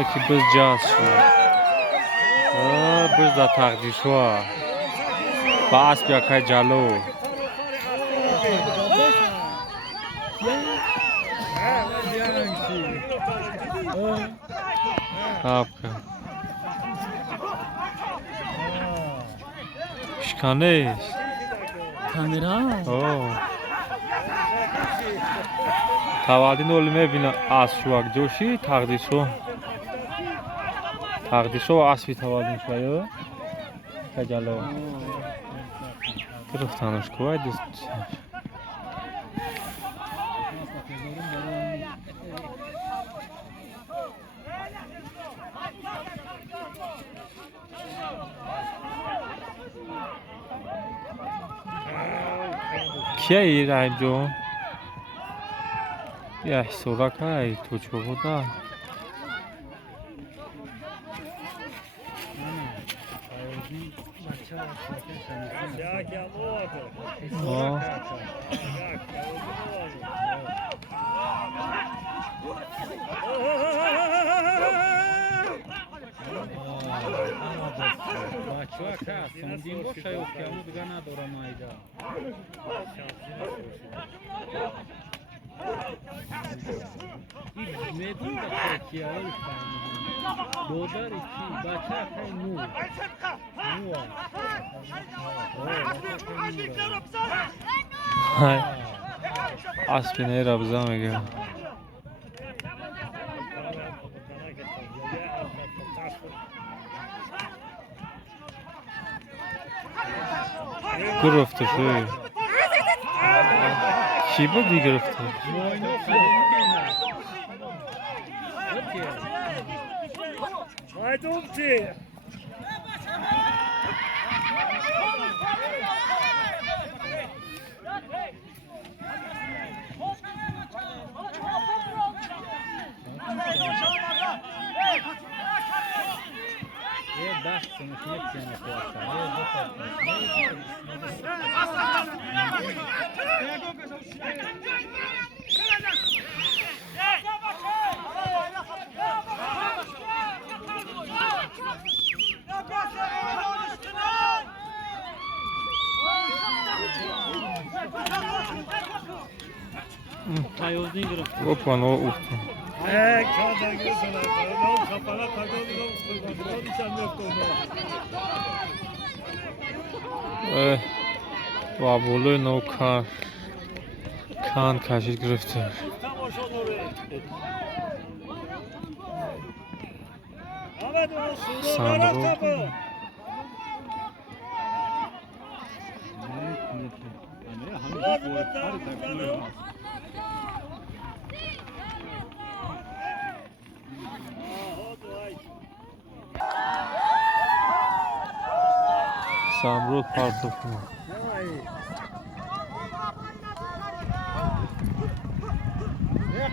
یکی بز جاز شد بز دا تقدیر شد با اسب یکی جلو خب شکانه است کامرا тавалдин оли мебина асп шувак ҷоши тақдиршо асби тавалдин шуаё каҷало гирифтанаш кувай дуст кияи раҳимҷон яҳсуракай ту чӯ буда اسب نهر ابزا میگه گرفته شد کی بودی گرفته Опа, ну ух ты. Бабулой наука кан кашид гирифтар. Сандрук. Самруд партофу.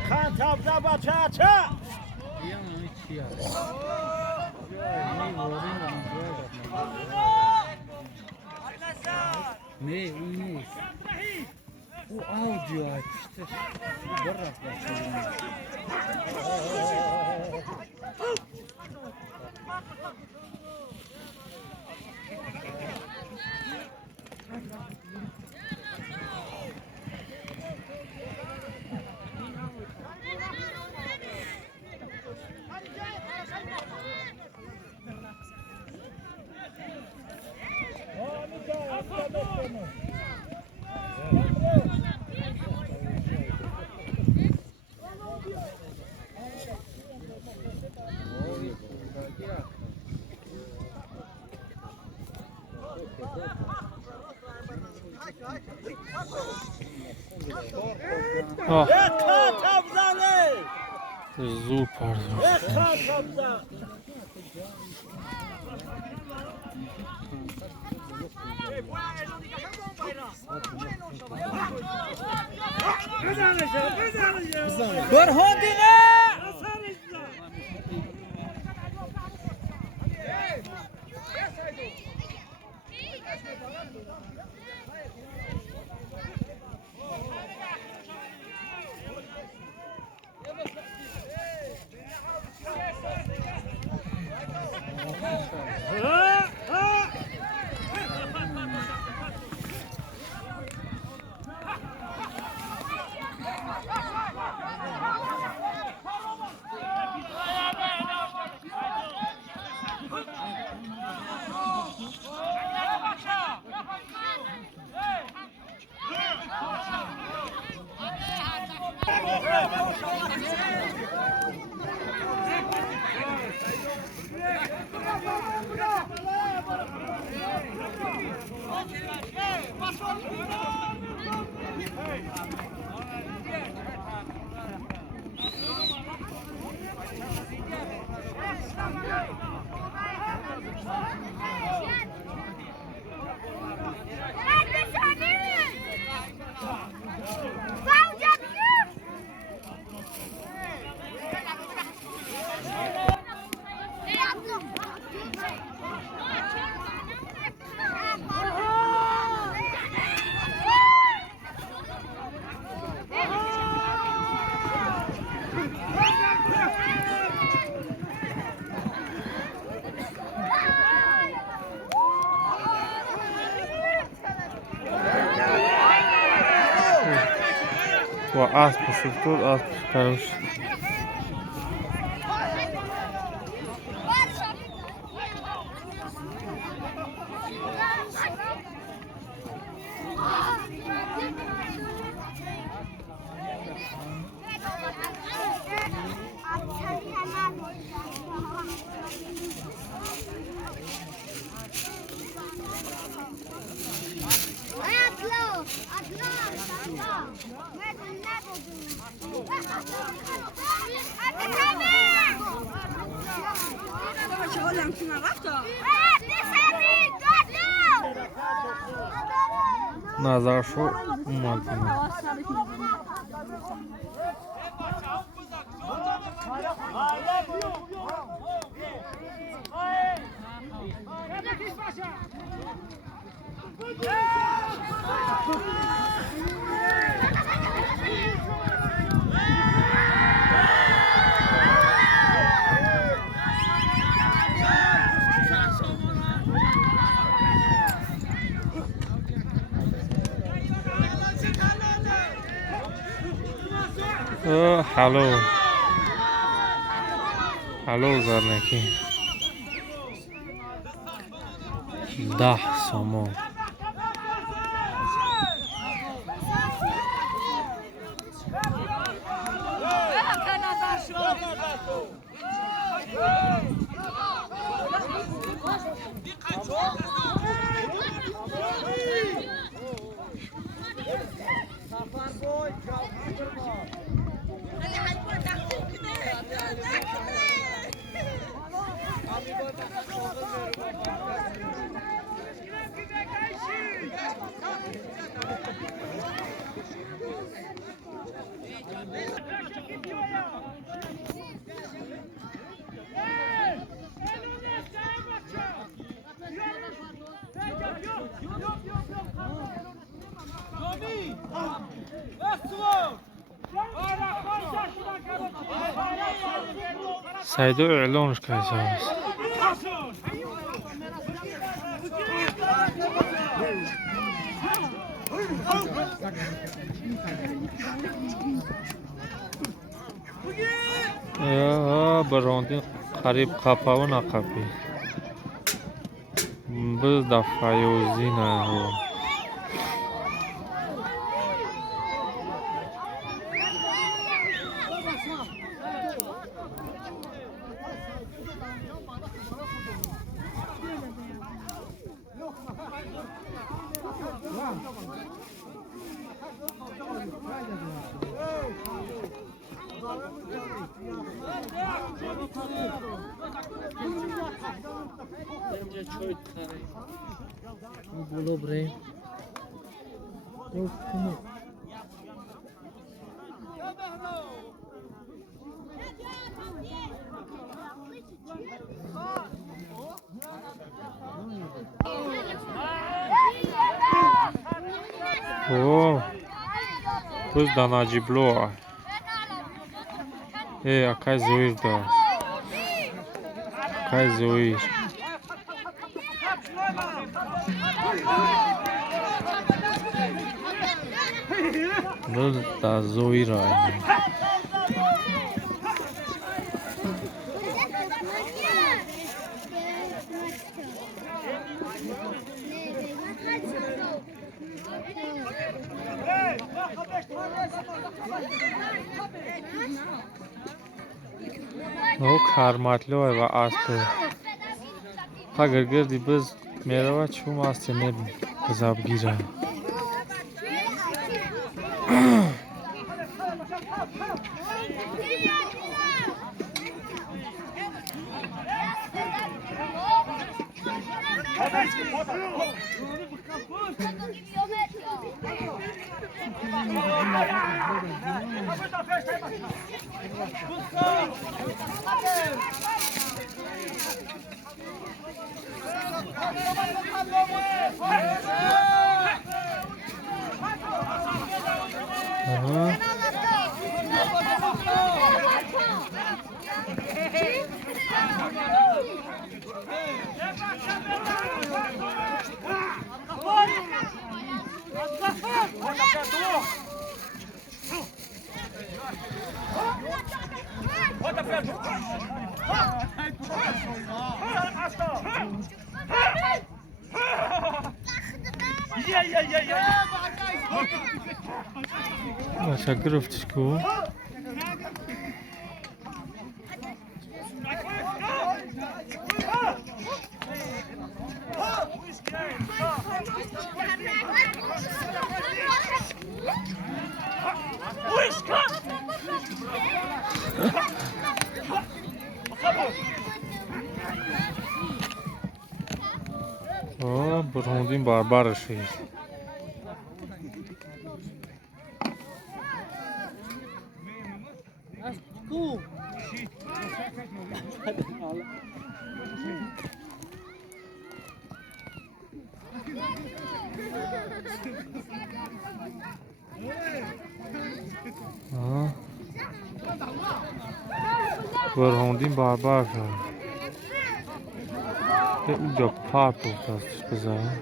Kan tabza bachacha. Ne, iyi. Bu audio açtı. Bırak başını. Зуб Burhandine! با اسب شد اسب کروش نظر شو اومد کنم حلو حلو زرنکی 10 سامان سایدو اعلانش کردی است براندین قریب قپا و نقپی بز دفعه یوزی نه بولو بریم اوه Pus dana jibloa. Akaj zoir da. Akaj zoir. Buz da zoira. او karmatlı ve astı. Agar girdi biz merhaba çum astı ne kızab gira. بچه گرفتش کو برهوندین باربار شید برهوندین باربار شد اینجا پارت افتادش بذارم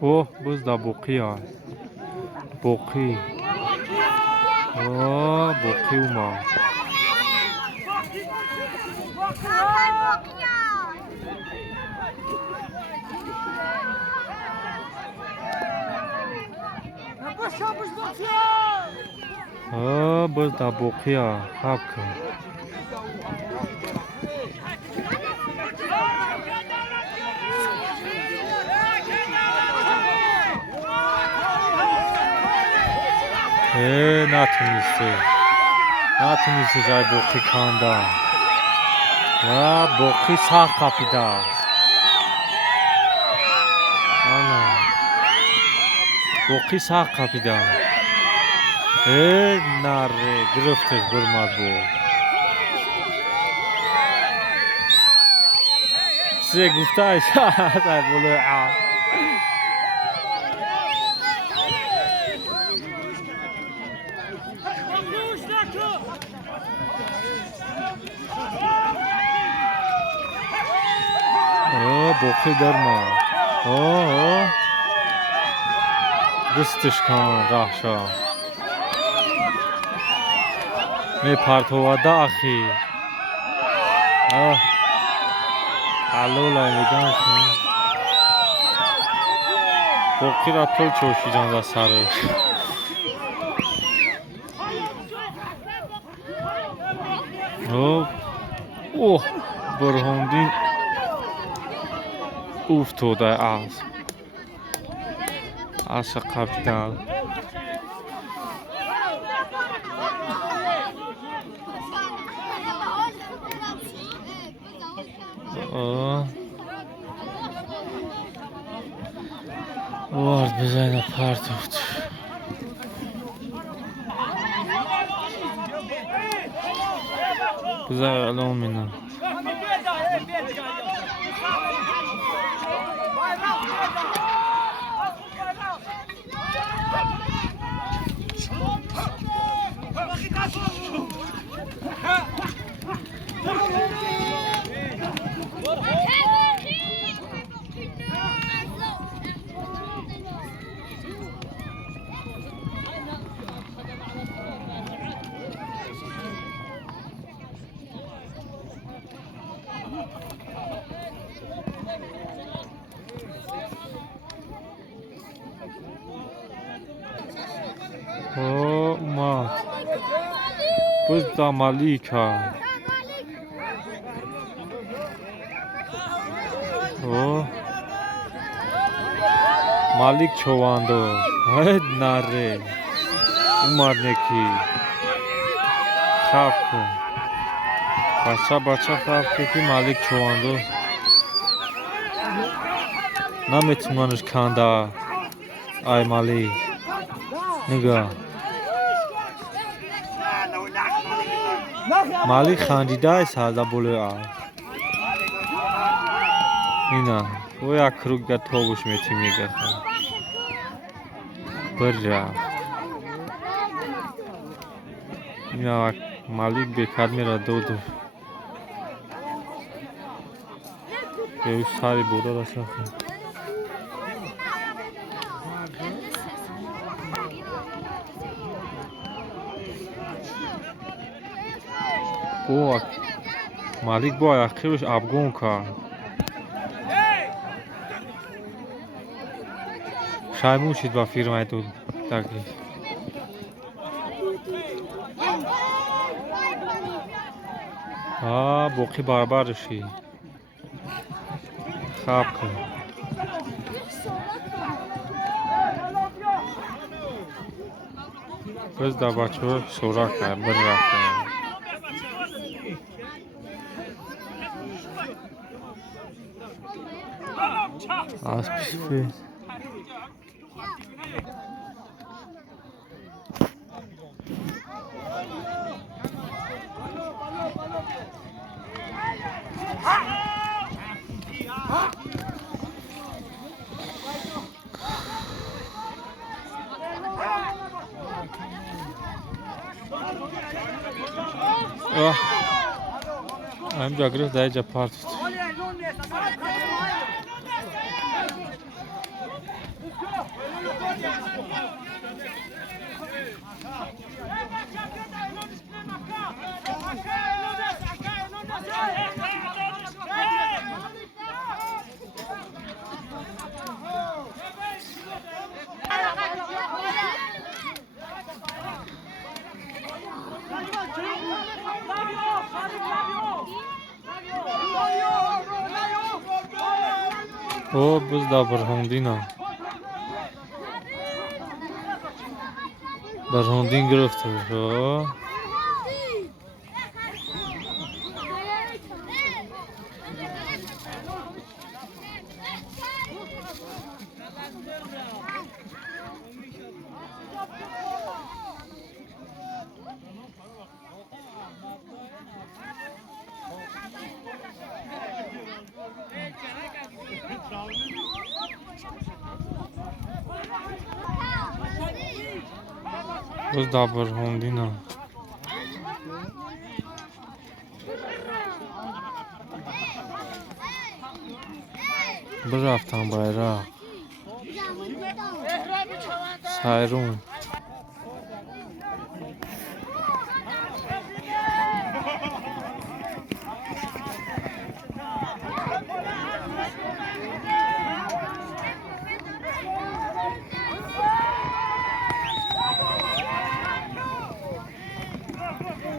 اوه بز دا بوقی ها بوقی اوه بوقی اومد بز دا بوقی ها خواب کن نتونسته جای بوقی کاندن و بوقی ساخت کپیده است بوقی ساخت کپیده نره گرفتش برمد بود سه گفته ایسا بوله بوقی درمد دستش کن راه شا می پرتواده اخیر علولای میگن کن بوقی را طول چوشیدن در سرش اوه برهوندین افتاده از کپیتان وارد بزنه پرت افت بزنه الان مینم اومد بز دا مالیکا مالیک چواندو نره اومد نکی خواب کن بچه خواب که مالیک چواندو نمیتوننش کنده ای مالیک نگاه مالیک خندیده ایست هرده بلوی آن اینا او یک کروک در توبش میتی میگه برجا اینا مالیک بیکار میره دو به او ساری بوده رسه Boa. Malik bu ayakırış abgun ka. Şaymun şid ba firmay tu taki. Ha, boqi barbar şi. Khab ka. Biz da bacho sorak ka bir rafta. Az pişfi. Ah. Am jagre dai japart. O biz da Barhondina. Barhondin girifte. O. Biz da Barhondina. Bir raftan bayrak. Sayrun.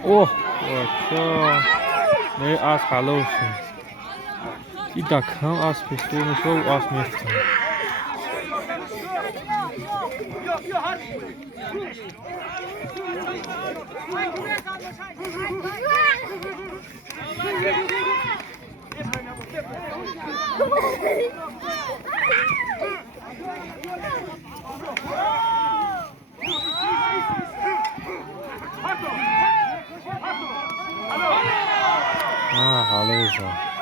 Oh, okay. Ne az halofun. İdak ham az piştiğini çok az meftin. Ha, halofa.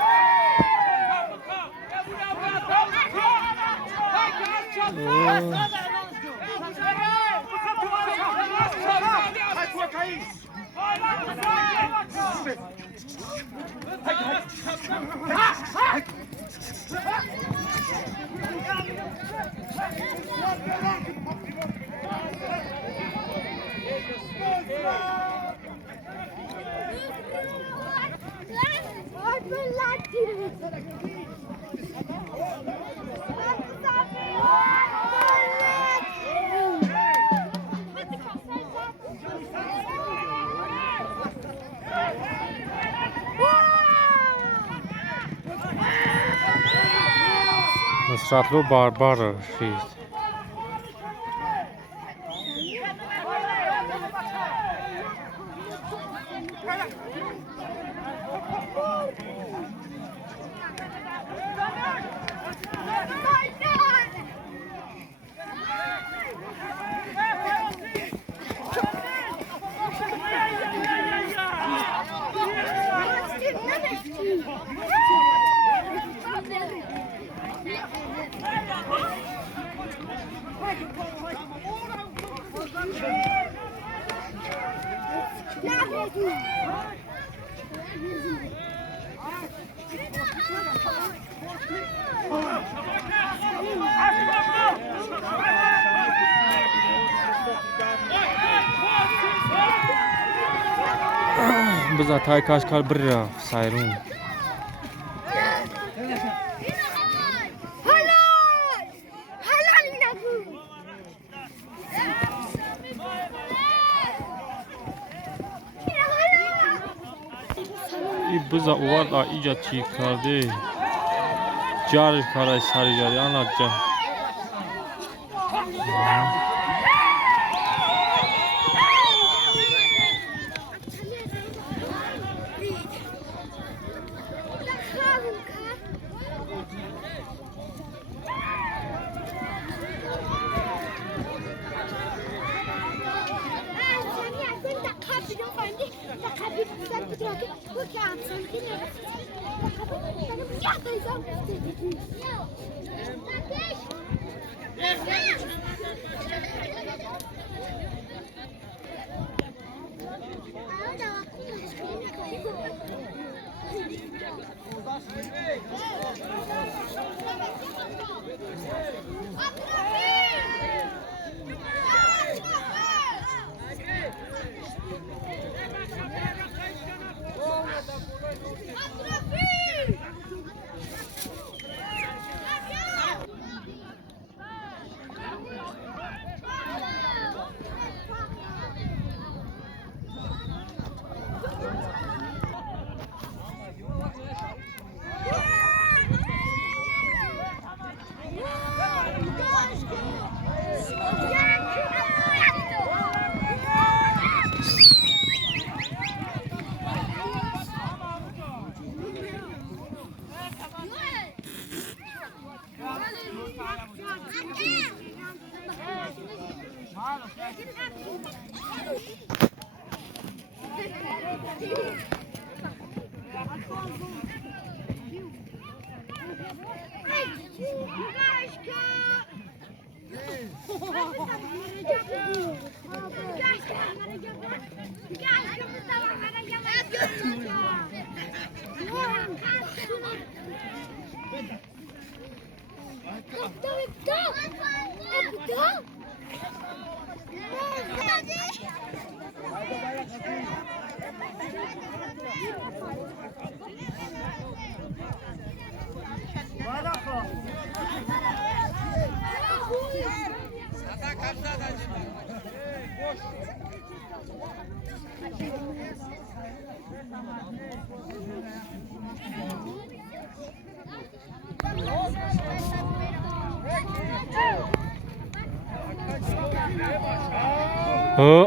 Nusratlu barbar şey. Biz atay kaşkar bir sayrun. Biz o da iyice çıkardı. Car karay sarı car anlatacağım.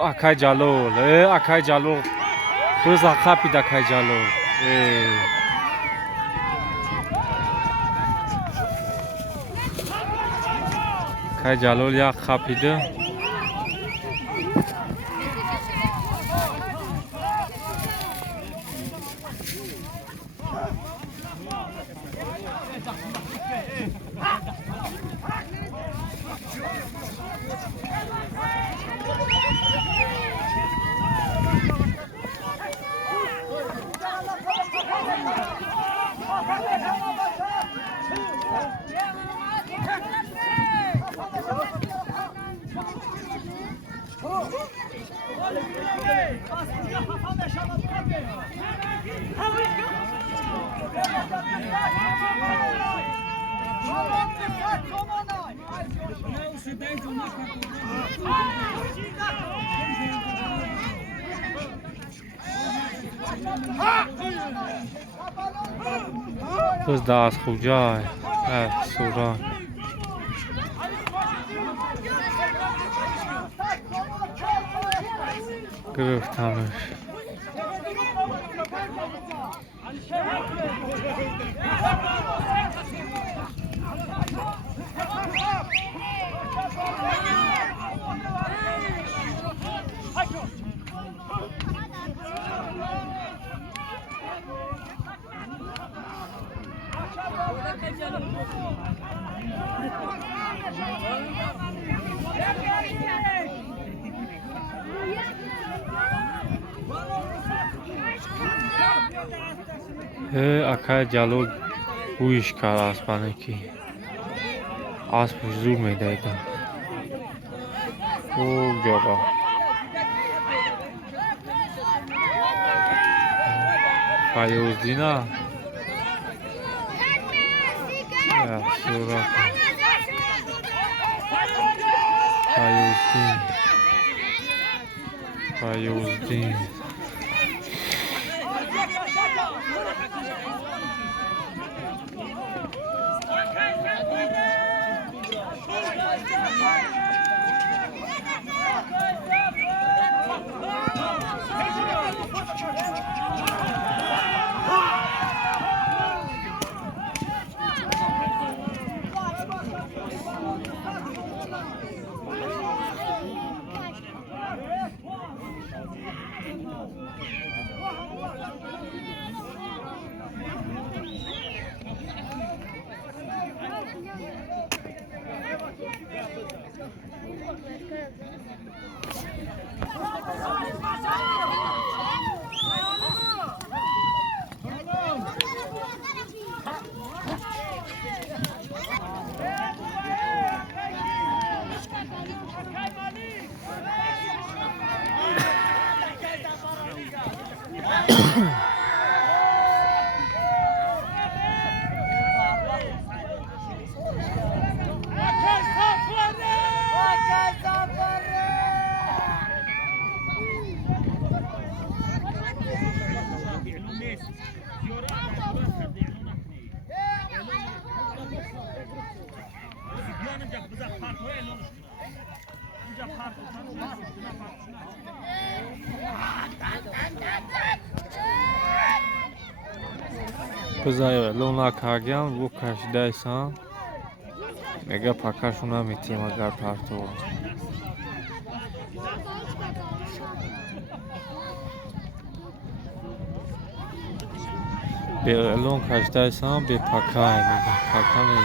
Akay jalol, akay jalol. Biz akapi da akay jalol. Akay jalol ya akapi da. Biz de az kuvcay. Evet, sonra. Gırıftanır. Akay jalol bu iş kar aspanı ki. Asp zul meydaydı. O göra. Fayuzdina. Ya surat. Fayuzdin. Fayuzdin. Kızay lona kagyan bu karşıdaysan mega pakar şuna mitim agar parto. Bir lon karşıdaysan bir pakar mega pakar ne?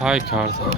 Hay karda.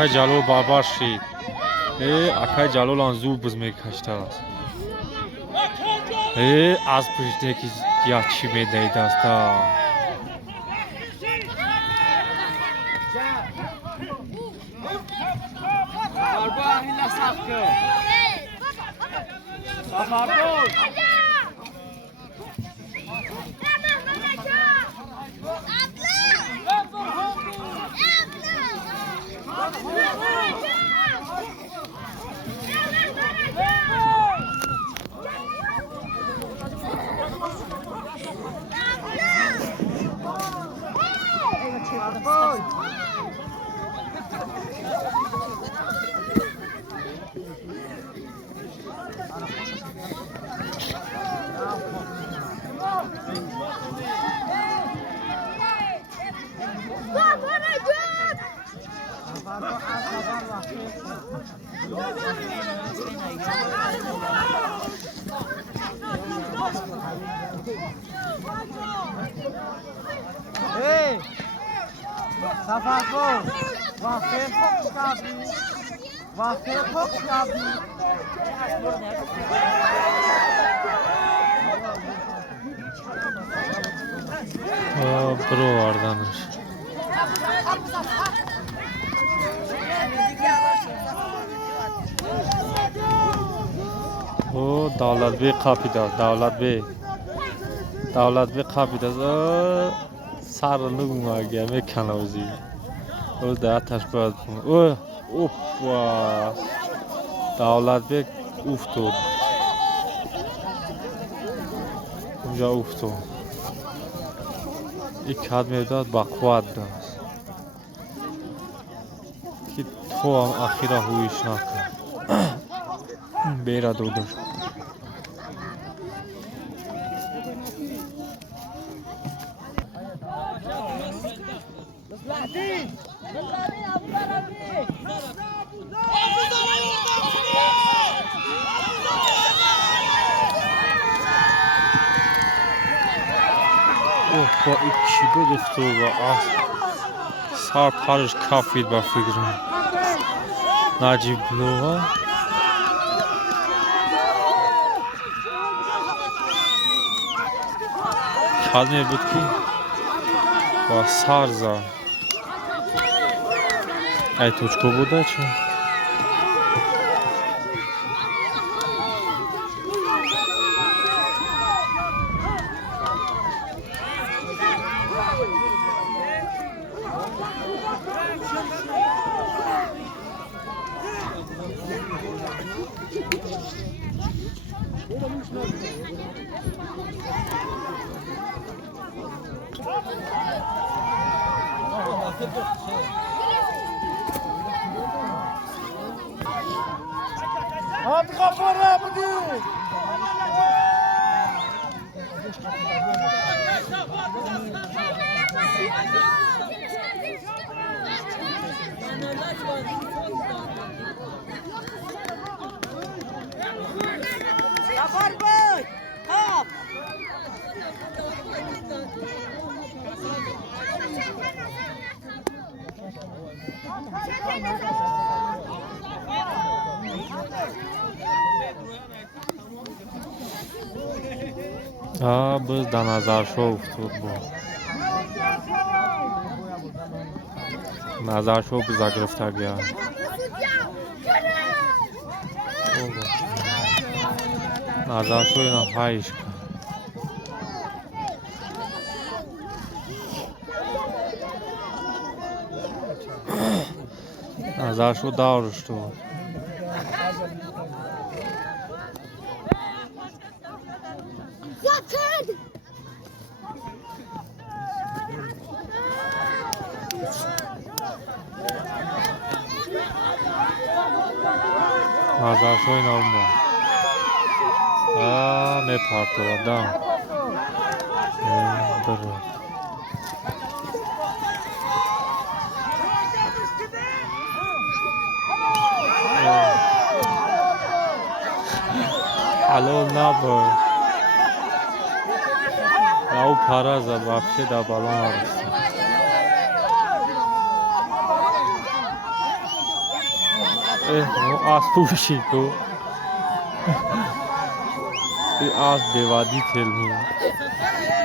Akay Jalol barbar şid. Akay Jalol an zul bızmay kaçta. Az pişteki yaçı medey dasta. Barba hila sakı. Barba. Hey! Safarbo! Wafel Foxkabi! Wafel Foxkabi! Bro vardanır. O Davlatbek kapıda, Davlatbek kapıda. Sarılı bunlar gelmek kanalızi. O da ateş koydu. O, hoppa. Davlatbek uftu. Bunca uftu. İlk admevdat bakvad da. Ki toam ahira huiş naka. Beyra dodur. با این کی بود تو با سر پرش کافید با فکرم نجیب لوها کلمه بود که با سر زد ای توچکو بوده چون Hadi kapara bugün! Yapar mı? Hop! biz da nazarşov uftud bu. Nazarşov biza giriftar. Nazarşov ina hayiş kن. Nazarşov davruştu. Nazarşov ina olma. Ne parti var da. Dur. Hallo nabo. Ya o paraza вообще da balon arası. O az puşi ko. Bir az devadi telmi.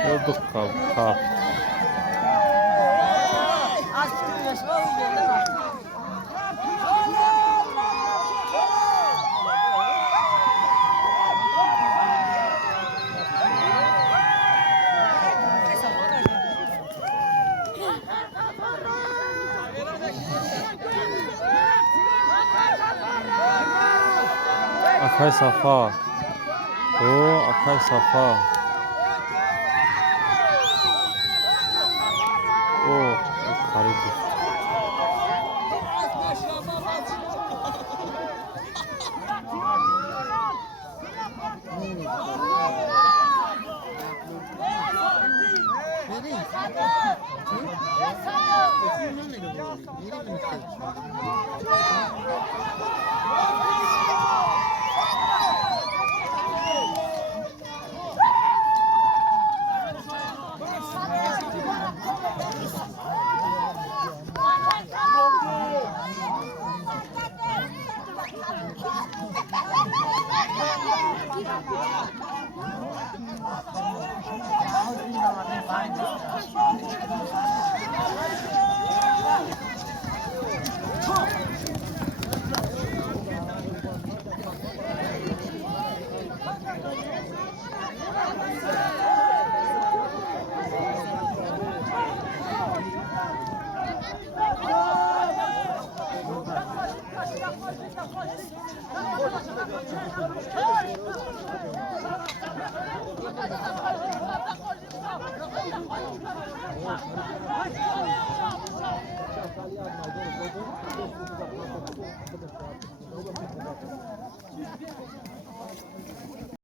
O bakkav kap. Akay Safa. O Akay Safa. O karibi. Hey!